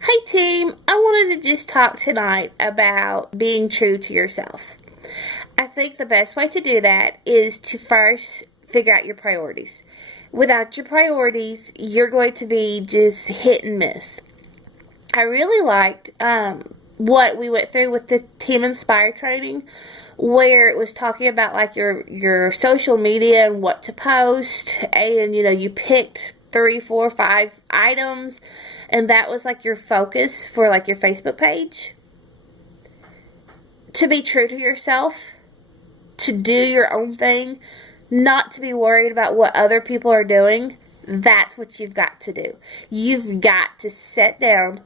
Hey team, I wanted to just talk tonight about being true to yourself. I think the best way to do that is to first figure out your priorities. Without your priorities, you're going to be just hit and miss. I really liked what we went through with the Team Inspire training, where it was talking about like your social media and what to post, and you picked three, four, five items, and that was like your focus for like your Facebook page. To be true to yourself, to do your own thing, not to be worried about what other people are doing. That's what you've got to do. You've got to sit down.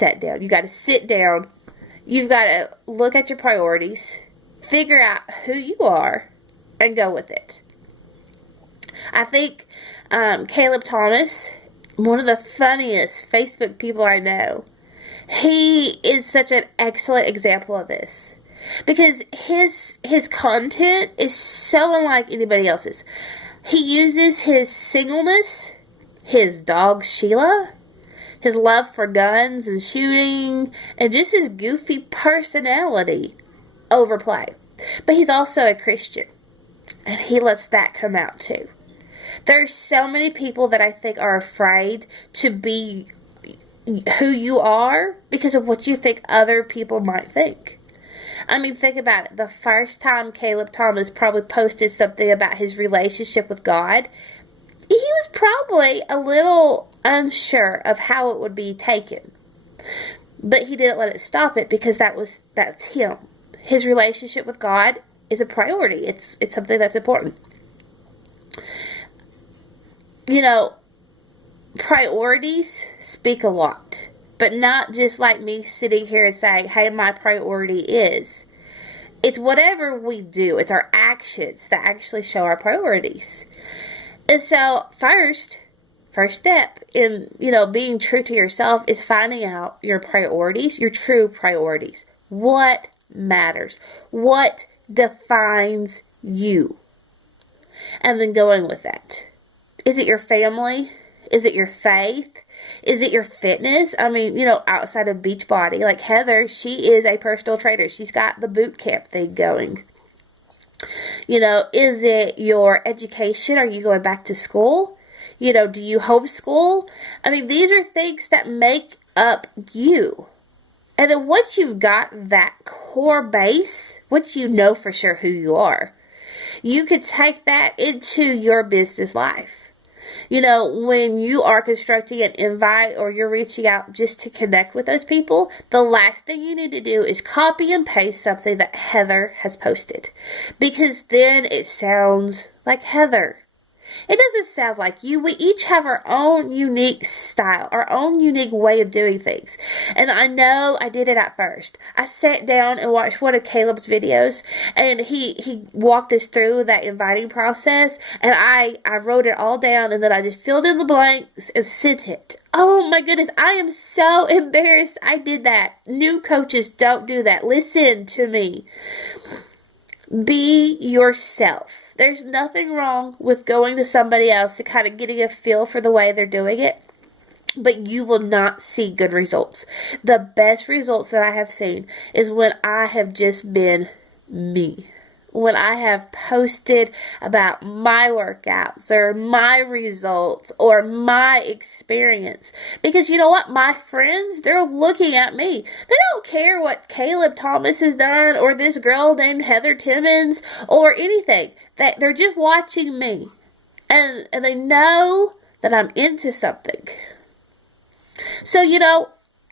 You got to sit down. You've got to look at your priorities, figure out who you are, and go with it. I think Caleb Thomas, one of the funniest Facebook people I know, he is such an excellent example of this. Because his content is so unlike anybody else's. He uses his singleness, his dog Sheila, his love for guns and shooting, and just his goofy personality overplay. But he's also a Christian, and he lets that come out too. There's so many people that I think are afraid to be who you are because of what you think other people might think. I mean, think about it. The first time Caleb Thomas probably posted something about his relationship with God, he was probably a little unsure of how it would be taken. But he didn't let it stop it because that's him. His relationship with God is a priority. It's something that's important. Priorities speak a lot. But not just like me sitting here and saying, hey, my priority is. It's whatever we do. It's our actions that actually show our priorities. And so first step in, being true to yourself is finding out your priorities, your true priorities. What matters? What defines you? And then going with that. Is it your family? Is it your faith? Is it your fitness? I mean, outside of Beachbody, like Heather, she is a personal trainer. She's got the boot camp thing going. Is it your education? Are you going back to school? Do you homeschool? I mean, these are things that make up you. And then once you've got that core base, once you know for sure who you are, you could take that into your business life. When you are constructing an invite or you're reaching out just to connect with those people, the last thing you need to do is copy and paste something that Heather has posted. Because then it sounds like Heather. It doesn't sound like you. We each have our own unique style, our own unique way of doing things. And I know I did it at first. I sat down and watched one of Caleb's videos, and he walked us through that inviting process, and I wrote it all down, and then I just filled in the blanks and sent it. Oh my goodness, I am so embarrassed I did that. New coaches, don't do that. Listen to me. Be yourself. There's nothing wrong with going to somebody else to kind of getting a feel for the way they're doing it, but you will not see good results. The best results that I have seen is when I have just been me. When I have posted about my workouts or my results or my experience. Because you know what? My friends, they're looking at me. They don't care what Caleb Thomas has done or this girl named Heather Timmons or anything. They're just watching me. And they know that I'm into something. So,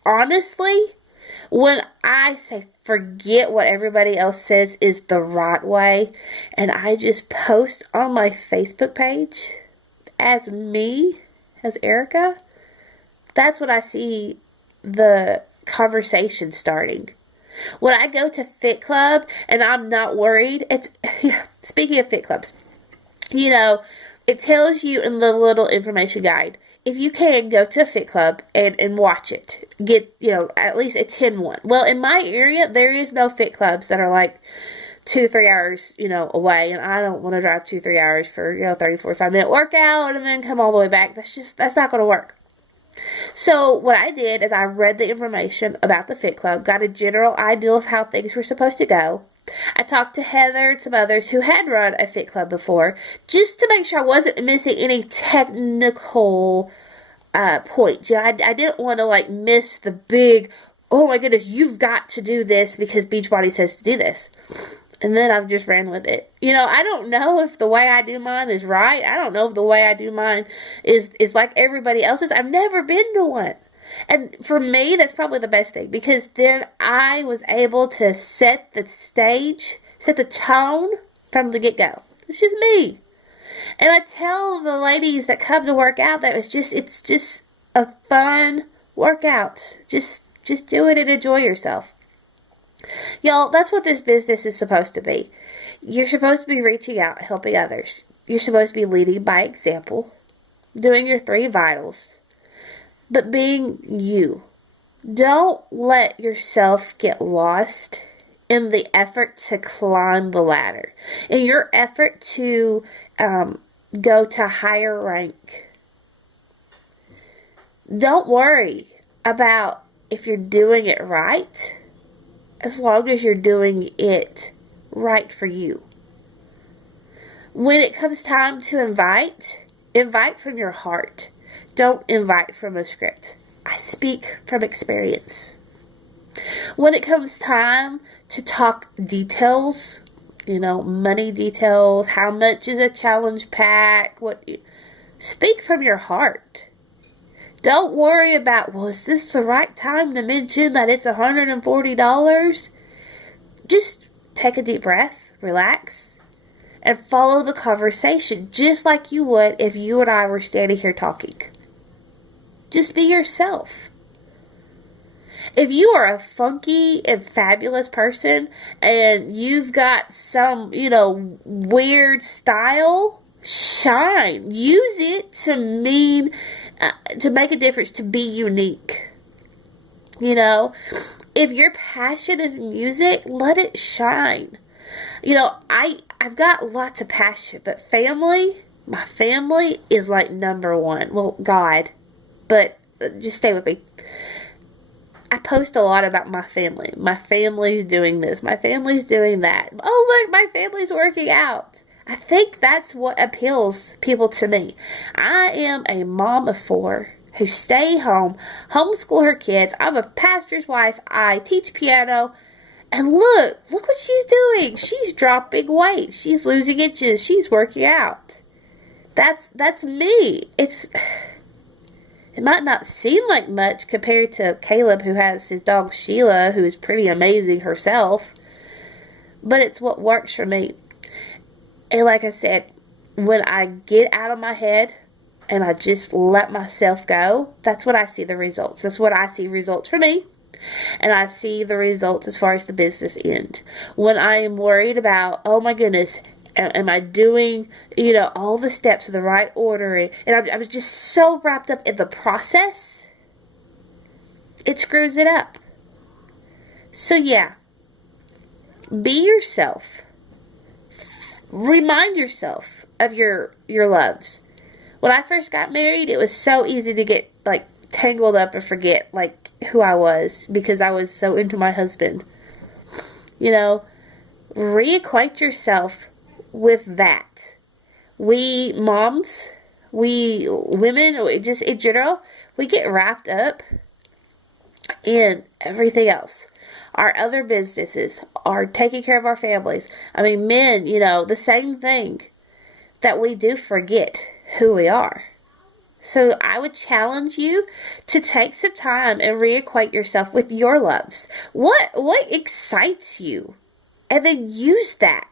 honestly, when I say forget what everybody else says is the right way, and I just post on my Facebook page as me, as Erica, that's when I see the conversation starting. When I go to Fit Club and I'm not worried, speaking of Fit Clubs, it tells you in the little information guide, if you can, go to a Fit Club and watch it. Get, at least attend one. Well, in my area, there is no Fit Clubs that are like 2-3 hours, away. And I don't want to drive 2-3 hours for, 30-45 minute workout and then come all the way back. That's not going to work. So what I did is I read the information about the Fit Club, got a general idea of how things were supposed to go. I talked to Heather and some others who had run a Fit Club before, just to make sure I wasn't missing any technical points. I didn't want to like miss the big, oh my goodness, you've got to do this because Beachbody says to do this. And then I've just ran with it. I don't know if the way I do mine is right. I don't know if the way I do mine is like everybody else's. I've never been to one. And for me, that's probably the best thing. Because then I was able to set the stage, set the tone from the get-go. It's just me. And I tell the ladies that come to work out that it's just a fun workout. Just do it and enjoy yourself. Y'all, that's what this business is supposed to be. You're supposed to be reaching out, helping others. You're supposed to be leading by example, doing your 3 vitals, but being you. Don't let yourself get lost in the effort to climb the ladder, in your effort to go to higher rank. Don't worry about if you're doing it right, as long as you're doing it right for you. When it comes time to invite from your heart. Don't invite from a script. I speak from experience. When it comes time to talk details, money details, how much is a challenge pack, speak from your heart. Don't worry about, is this the right time to mention that it's $140? Just take a deep breath, relax, and follow the conversation just like you would if you and I were standing here talking. Just be yourself. If you are a funky and fabulous person and you've got some, weird style, shine. Use it to make a difference, to be unique. If your passion is music, let it shine. I've got lots of passion, but my family is like number one. Well, God, but just stay with me. I post a lot about my family. My family's doing this. My family's doing that. Oh, look, my family's working out. I think that's what appeals people to me. I am a mom of 4 who stay home, homeschool her kids. I'm a pastor's wife. I teach piano. And look what she's doing. She's dropping weight. She's losing inches. She's working out. That's me. It might not seem like much compared to Caleb, who has his dog Sheila, who is pretty amazing herself. But it's what works for me. And like I said, when I get out of my head and I just let myself go, that's when I see the results. That's what I see results for me. And I see the results as far as the business end. When I am worried about, oh my goodness, am I doing, all the steps in the right order? And I'm just so wrapped up in the process, it screws it up. So yeah, be yourself. Remind yourself of your loves. When I first got married, it was so easy to get tangled up and forget who I was because I was so into my husband. Reacquaint yourself with that. We moms, we women, just in general, we get wrapped up in everything else. Our other businesses are taking care of our families. I mean, men, the same thing, that we do forget who we are. So I would challenge you to take some time and reacquaint yourself with your loves. What excites you? And then use that.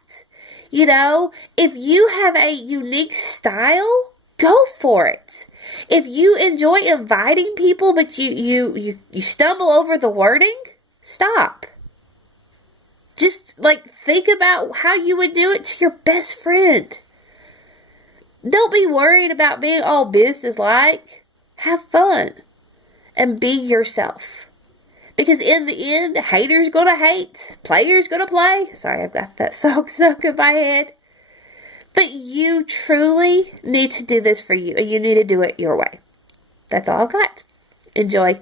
If you have a unique style, go for it. If you enjoy inviting people but you stumble over the wording, stop. Just think about how you would do it to your best friend. Don't be worried about being all business-like. Have fun. And be yourself. Because in the end, haters gonna hate. Players gonna play. Sorry, I've got that song stuck in my head. But you truly need to do this for you. And you need to do it your way. That's all I've got. Enjoy.